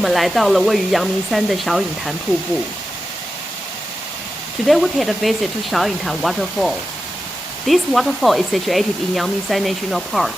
们来到了位于阳明山的小隐潭瀑布。Today we paid a visit to Xiaoyingtan Waterfall. This waterfall is situated in Yangmingshan National Park.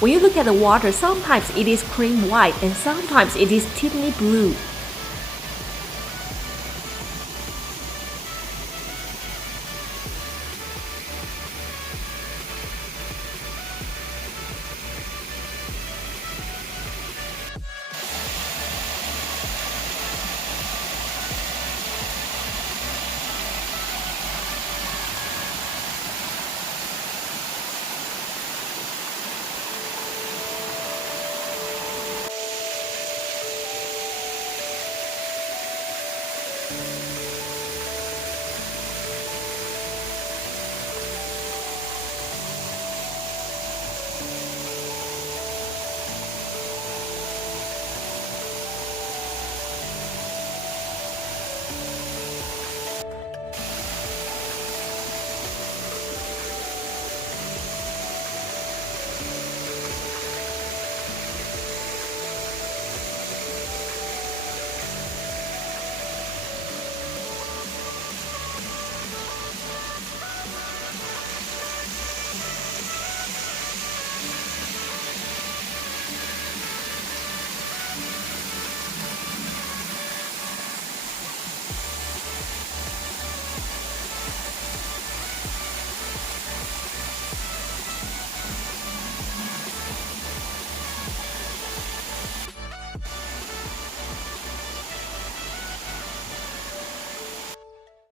When you look at the water, sometimes it is cream white and sometimes it is Tiffany blue.